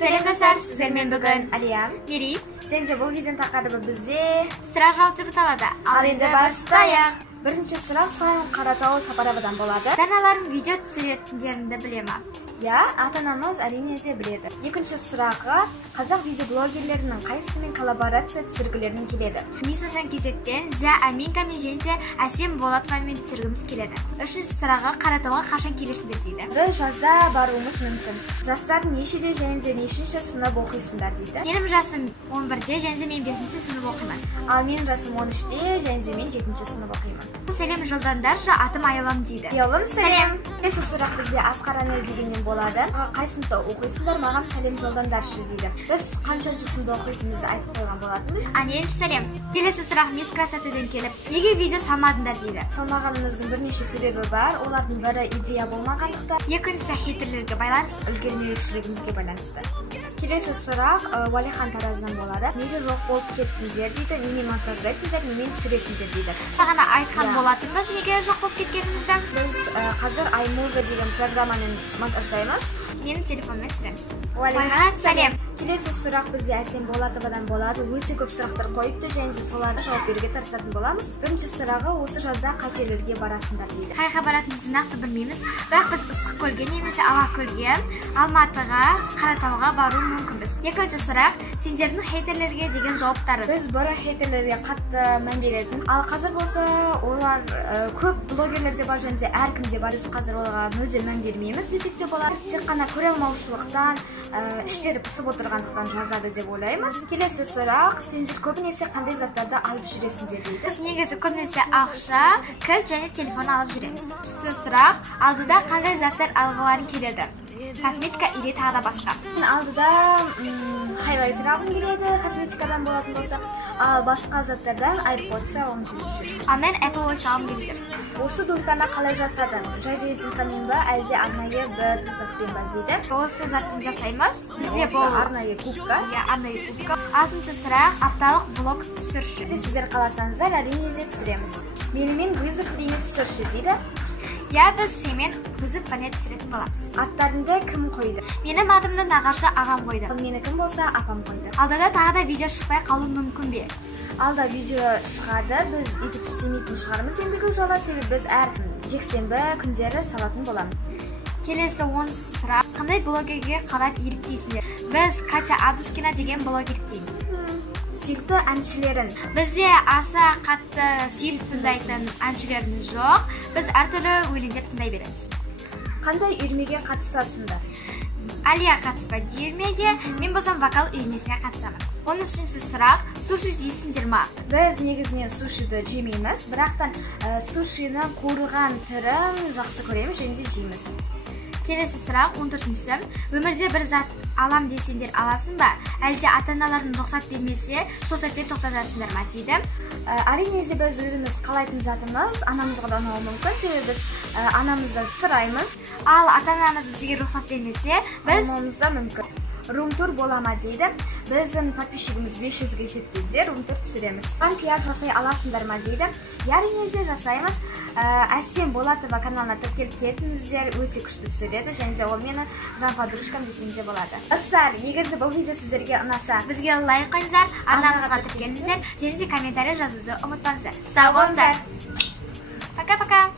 Сәлем достар, сіздермен бүгін Алия, Мери және де бұл видеоның тақырыбы бізде сұрақ жауап деп аталады. Ал енді бастайық. Бірінші сұрақ сайын Қаратау Сапарабадан болады. Ата-аналарың видео түсіретіндеріңді біле ма? Я, ата-анамыз әрине де біледі. Екінші сұраққа қазақ видеоблогерлерінің қайсысымен коллаборация түсіргілерін келеді. Мисашан кезектен Зя Аминкамен және де Әсем Болатовамен түсіргіміз келеді. Үшінші сұрағы Қаратауға қашан келесіңдер дейді. Біз жазда баруымыз мүмкін. Жастар нешеде және де нешінші сынып оқисыңдар дейді. Менің жасым 11-де және де мен 5-ші сынып оқимын. Ал менің жасым 13-те және де мен 7-ші сынып оқимын. Сәлем жолдандаршы, атым Аялам дейді. Аялам, сәлем. Келесі сұрақ бізде Асқар Анел дегеннен болады. Қай сыныпта оқисыңдар, маған сәлем жолдандаршы дейді. Біз қаншаншы сыныпта оқитынымызды айтып қойған болатынбыз. Анел, сәлем. Келесі сұрақ Мисс Красотадан келіп, неге видео салмадыңдар дейді. Салмағанымыздың бірнеше себебі бар. Олардың бірі идея болмағандықтан, екіншісі хейтерлерге байланысты, үлгермеушілігімізге байланысты. Келесі сұрақ Уәлихан Тараздан болады. Неге жоқ болып кеттіңдер дейді, немен монтаждайсыңдар, немен түсіресіңдер дейді. Бағана айтқан болатынбыз, неге жоқ болып кеткенімізді. Біз қазір iMovie деген программамен монтаждаймыз. Менің телефонмен түсіреміз. Уәлихан, сәлем. Келесі сұрақ бізде Әсем Болатовадан болады. Өте көп сұрақтар қойыпты, және де соларға жауап беруге тырысатын боламыз. Бірінші сұрағы осы жазда қай жерлерге барасыңдар дейді. Қайға баратынымызды нақты білмейміз, бірақ біз Ыстықкөлге немесе Алакөлге, Алматыға, Қаратауға бару мүмкінбіз. Екінші сұрақ, сендердің хейтерлерге деген жауаптары. Біз бұрын хейтерлерге қатты мән беретін, ал қазір болса олар көп блогерлерде бар, және де әркімде бар, біз қазір оларға мүлде мән бермейміз десек те болар. Тек қана көре алмаушылықтан, іштері пысып отырғандықтан жазады деп ойлаймыз. Келесі сұрақ, сендер көбінесе қандай заттарды алып жүресіңдер дейді. Біз негізі көбінесе ақша, кілт және телефон алып жүреміз. Үшінші сұрақ, алдыда қандай заттар алғыларың келеді? Косметика или тағы да басқа? Алдыда хайлайтер алғым келеді, косметикадан болатын болса, ал басқа заттардан AirPods алғым келіп жүр. Ал мен Apple Watch алғым келіп жүр. Осы думканы қалай жасадың? Жай резинкамен ба, әлде арнайы бір затпен ба дейді. Осы затпен жасаймыз. Бізде бұл арнайы губка. Арнайы губка. Алтыншы сұрақ, апталық влог түсірші. Сіздер қаласаңыздар, әрине де түсіреміз. Менімен вызов бейне түсірші дейді. Я, біз семен вызов бәне түсіретін боламыз. Аттарыңды кім қойды? Менің атымды нағашы ағам қойды. Ал мені кім болса апам қойды. Алдада тағы да видео шықпай қалу мүмкін бе? Алда видео шығады, біз YouTube істемейтін шығармыз ендігі жола, себебі біз әр жексенбі күндері салатын боламыз. Келесі 10-шы сұрақ, қандай блогерге қалап еліктейсіңдер? Біз Катя Адушкина деген блогер дейміз. Сүйікті әншілерін. Бізде аса қатты сүйіп тыңдайтын әншілеріміз жоқ. Біз әртүрлі өлеңдер тыңдай береміз. Қандай үйірмеге қатысасыңдар? Алия қатыспайды үйірмеге, мен болсам вокал үйірмесіне қатысамын. 13-ші сұрақ, суши жейсіңдер ма? Біз негізінен сушиді жемейміз, бірақтан сушині қуырылған түрін жақсы көреміз және де жейміз. Келесі сұрақ, 14-ші, өмірде бір зат алам десеңдер аласың ба? Әлде ата-аналардың рұқсат бермесе, сол сәтте тоқтатасыңдар ма дейді. Әрине де біз өзіміз қалайтын затымыз анамызға да ұнауы мүмкін, себебі біз анамызды сұраймыз. Ал ата-анамыз бізге рұқсат бермесе, біз алмауымызда мүмкін. Рум-тур бола ма дейді. Біздің подписчигіміз 500-ге жеткенде рум-тур түсіреміз. Пиар жасай аласыңдар ма дейді. Әрине де жасаймыз. Әсем Болатова каналына тіркеліп кетіңіздер, өте күшті түсіреді, және де ол мені жан подружкам десем де болады. Достар, егер де бұл видео сіздерге ұнаса, бізге лайк қойыңыздар, арнамызға тіркеліңіздер, және де комментарий жазуды ұмытпаңыздар. Сау болыңыздар. Пока-пока.